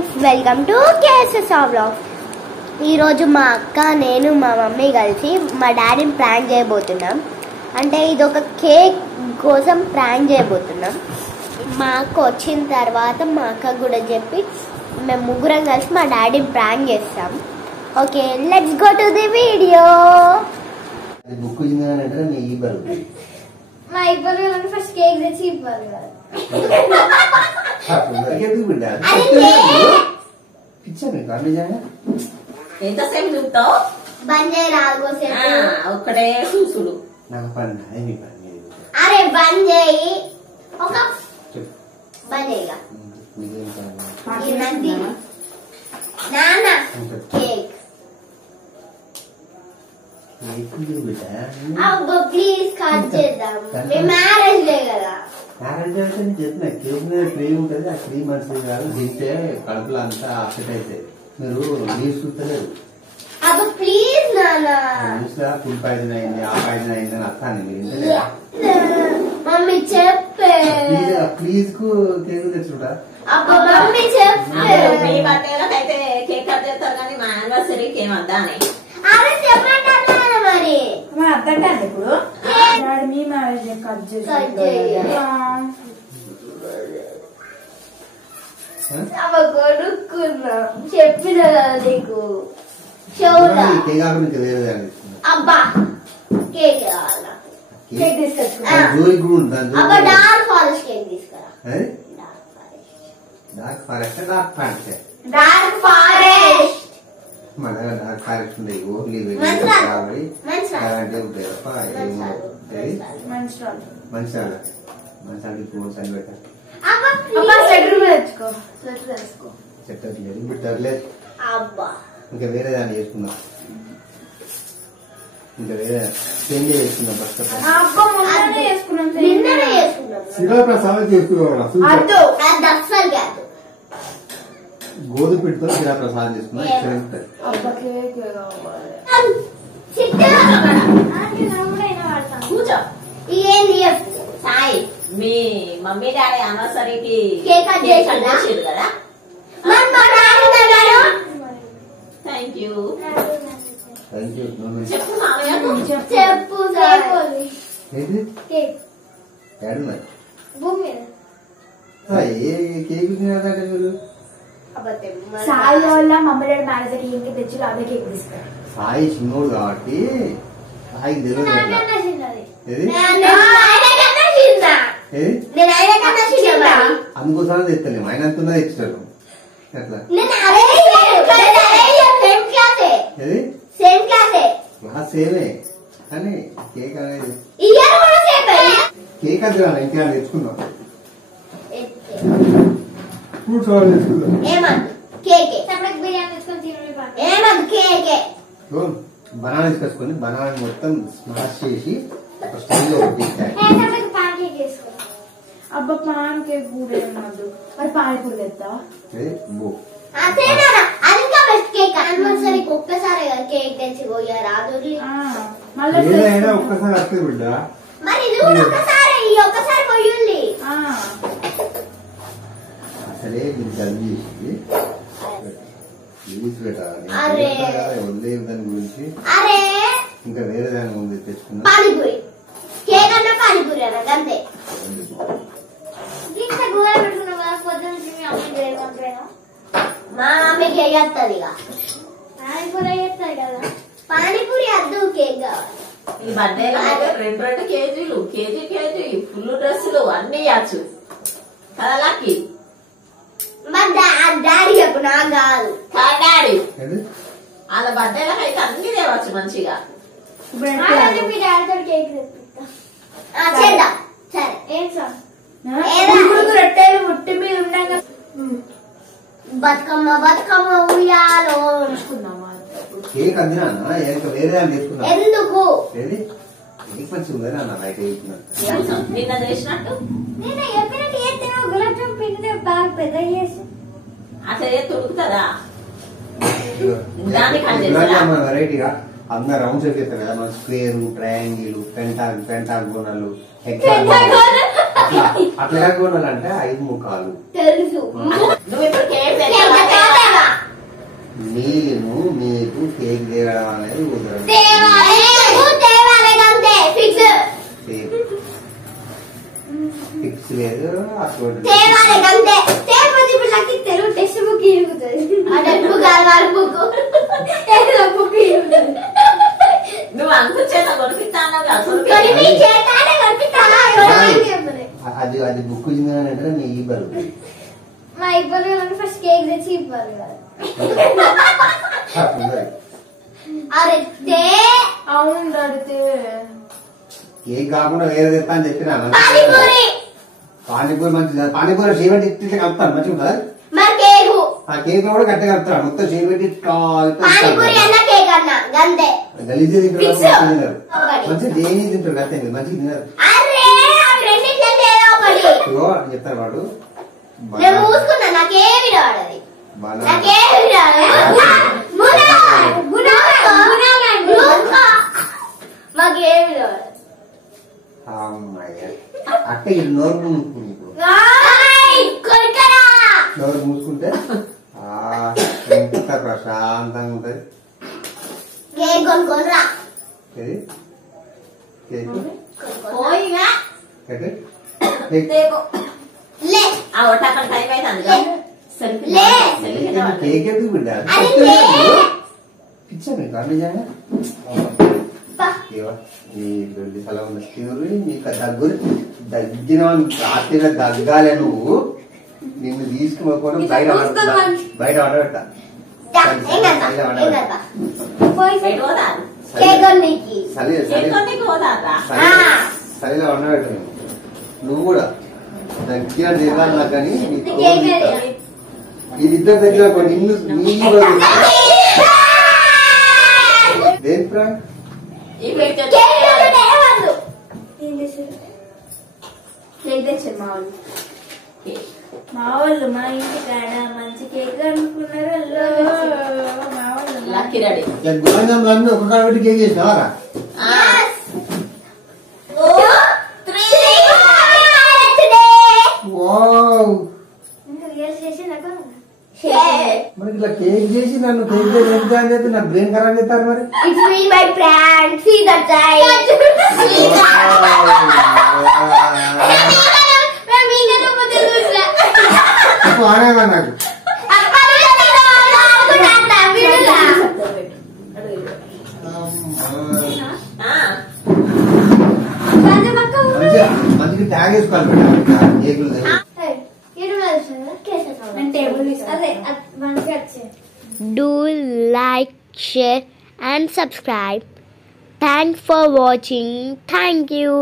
Friends, welcome to KSSR vlogs. ఈరోజు మా అక్క, నేను, మా మమ్మీ కలిసి మా డాడీని ప్రాంక్ చేయబోతున్నాం. అంటే ఇది ఒక కేక్ కోసం ప్రాంక్ చేయబోతున్నాం. మా అక్క వచ్చిన తర్వాత మా అక్క కూడా చెప్పి మేము ముగ్గురం కలిసి మా డాడీని ప్రాంక్ చేస్తాం. Okay, let's go to the video. మా ఇబ్బంది ఫస్ట్ కేక్ తెచ్చి ఇవ్వాలి కదా. ఎంతసేపు చూస్తావు? బంద్ ఒక్కడే చూసుడు. అరే బంద్ చేయి, ఒక బంద్ చేయగా నాన్న కేక్. అబ్బా ప్లీజ్ కట్ చేద్దాం, మేము మ్యారేజ్ డే కదా. చెప్పిన కేక్ మీద క్రీమ్ ఉంటుంది, ఆ క్రీమ్ మంచిది కాదు, తింటే కడుపులో అంతా అప్సెట్ అయితే మీరు నీరు చూస్తలేదు. అబ్బా ప్లీజ్ నాన్న, ఫుడ్ పాయిజన్ అయింది, ఆ పాయిజన్ అయింది అని అర్థాన్ని మీరు మమ్మీ చెప్పే. ప్లీజ్ కు కేక్ తెచ్చుకుంటా. అబ్బా మమ్మీ చెప్పే. మీ బర్త్డేలకైతే కేక్ కట్ చేస్తారు కానీ మా యానివర్సరీకి ఏమద్దా అని. అరే చెప్పంటాను మరి. అర్థంటాను ఇప్పుడు మీ మ్యారేజ్ కట్ కొడుకున్నాం చెప్పిన నీకు. అబ్బా కేక్ కావాలా? కేక్ తీసుకొచ్చుకున్నా. అబ్బా డార్క్ ఫారెస్ట్ కేక్ తీసుకురా. Dark forest, dark forest, dark forest. మన దగ్గర డార్క్ ఫారెస్ట్ ఉంది, ఓన్లీ మంచి ఫోన్స్ అని పెట్టారు. పెట్టలేదు. ఇంకా వేరే దాన్ని చేసుకుందాం, ఇంకా వేరే చేంజ్ చేసుకుందాం. ఫస్ట్ శిలాప్రసాదం చేసుకున్నాం. గోధుమ పిండితో శిలాప్రసాదం చేసుకున్నాం. ఎక్సలెంట్. కూర్చో. ఏంది సాయి, మీ మమ్మీ డాడీ యానివర్సరీకి కేక్ కట్ చేసిర్రు కదా. Thank you. చెప్పు మామయ్యకు. చెప్పు కేక్ మీరు సాయి వల్ల మమ్మీ డాడీ మ్యారేజ్ కేక్ తెచ్చి అదే కేక్ తీసుకురా. సాయి చిన్నోడు కాబట్టి సాయికి తెలియదు. అందుకోసం తెస్తలేము, ఆయన అంతా తెచ్చారు. అట్లా సేమే కానీ కేక్ అనేది కేక్ అది ఇంకా తెచ్చుకుందాం. ఫ్రూట్స్ తెచ్చుకుందాం. బనానా తీసుకొచ్చుకొని బనానా మొత్తం స్మాష్ చేసి ఒక స్టైల్లో అబ్బా పాన్ కేక్ కూడా ఏమద్దు, మరి పానీపూరి తెస్తావా? ఒక్కసారి కేక్ తెచ్చి రాదు, ఏదైనా ఒక్కసారి వస్తుంది బిడ్డ. మరి ఒక్కసారి పోయింది. అసలే మీరు జల్దీ చేసి వదిలే దాని గురించి ఇంకా వేరే దాని ముందు తెచ్చుకున్నా. పానీపూరి కేక్ అన్న పానీపూరి అన్న అంతే. మా మమ్మీకి వేస్తుంది ఇక పానీపూరి వేస్తుంది కదా. పానీపూరి అద్దు, కేక్ కావాలి. ఈ బర్త్డేలో రెండు కేజీలు కేజీ ఫుల్ డ్రెస్సులు అన్ని ఇవ్వచ్చు కదా. లక్కీ డాడీ చెప్పు, నాకు కాదు. డాడీ వాళ్ళ బర్త్డేలకు అయితే అన్ని తేవచ్చు మంచిగా. చేద్దాం. సరే ఏం సార్ రొట్టెలు ముట్టి మీద ఉండగా బతుకమ్మ బతుకమ్మ ఉయ్యాలో కేక్ అందినా వేరే దాన్ని తీసుకున్నా. ఎందుకు కేక్ మంచిగా ఉందని అన్న బయట నిన్న చేసినట్టు నేను చెప్పినట్టు గులాబ్ జామ్ పిండి బాగా పెద్ద చేసి అట్లా తుడుకుతుందా? వెరైటీగా అందరు రౌండ్స్ చేస్తారు కదా, మన స్క్వేర్, ట్రయాంగిల్, పెంటాగోనల్, అట్లా కాకుండా అంటే 5 ముఖాలు. తెలుసు. నువ్వు ఇప్పుడు కేక్ తేవా. నేను మీకు కేక్ తేవడం అనేది కుదరదు. తేవాలి అంతే ఫిక్స్. ఫిక్స్ లేదు అటువంటి తేవాలి అంతే. తేవది ఇప్పుడు నాకు తెలుగు టెక్స్ట్ బుక్ ఇరుగుతుంది. అంటే బుక్ ఆల్వార్ బుక్. ఏదో బుక్ ఇరుగుతుంది. నువ్వు అనుకుంటా కొనిపిస్తాను కొన్ని చేతానే కనిపిస్తానా అది అది బుక్ అంటే మీ ఈ బరువు మా ఇబ్బంది ఫస్ట్ కేక్ తెచ్చి ఇవ్వాలి కదా. అరే అవును అడితే కేక్ కాకుండా వేరే తెస్తా అని చెప్పినా. పానీపూరి. పానీపూరి మంచిది. పానీపూరి షేపెట్టి ఇట్లా కలుపుతాను మంచిగా కదా. మరి కేకు. ఆ కేక్ కూడా గట్టిగా కలుపుతాడు. మొత్తం షేపెట్టి పానీపూరి అన్న కేక్ అన్న గంతే. గలీజే తింటారు Fix. తిన్నారు. ఒకటి. మంచిగా దేని తింటారు గతే మంచిగా తిన్నారు. అరే అవి రెండింటిలో ఏదో ఒకటి. ఇగో అని చెప్తారు వాడు. నేను మూసుకున్నా నాకేమి రాడది. బనానా. నాకేమి రాదు. మాకేమి రాదు. అమ్మాయ్య అక్క ఇది నోరు మూసుకుంది ఇప్పుడు. కొరికరా. నోరు మూసుకుంటే ఎంత ప్రశాంతంగా ఉంటది. కేక్ కొనుక్కోరా. ఏది కేక్ పోయిగా కేక్ లే. ఆ ఒట్టక్కడ టైం అవుతుంది లే. కేక్ ఎందుకు బిడ్డ అరే లే. పిచ్చా మీకు అనిజంగా పా. మీ దొడ్డి సలం తిరుగురి నీకు దగ్గర దగ్గిన రాత్రిగా దగ్గాలే నువ్వు నిన్ను తీసుకుపోకుండా బయట పడబెట్టా. దా, ఏం కదా, ఏం కదా. పోయి ఎటు పోతారు కేక్ కొనికి. సరే కేక్ కొనికి పోతారా సరిగా ఉండబెట్టు. నువ్వు కూడా దగ్గర తిరగాలి కానీ కేక్ ఏది? వీళ్ళిద్దరు దగ్గర నిన్ను నీ దేని ఫ్రెండ్ ఇప్పుడు కేక్ తెచ్చుకుంటే ఏమద్దు. కేక్ తెచ్చారు మా వాళ్ళు. మా వాళ్ళు మా ఇంటి కాడ మంచి కేక్ అనుకున్నారు. మా వాళ్ళు లక్కీ రెడీ గులాబ్ జాములు ఒక కాడ పెట్టి కేక్ చేసినావారా? వావ్ మరి ఇట్లా కేక్ చేసి నన్ను కేక్ చేసి ఎంత అని చెప్పి నా బ్రెయిన్ ఖరాబ్ చేస్తారు మరి. It's me, my prank. See that side. ఆనేవా నాకు మంచిగా ట్యాగ్ వేసుకోవాలి మేడం కేకులు Do like, share and subscribe. Thanks for watching. Thank you.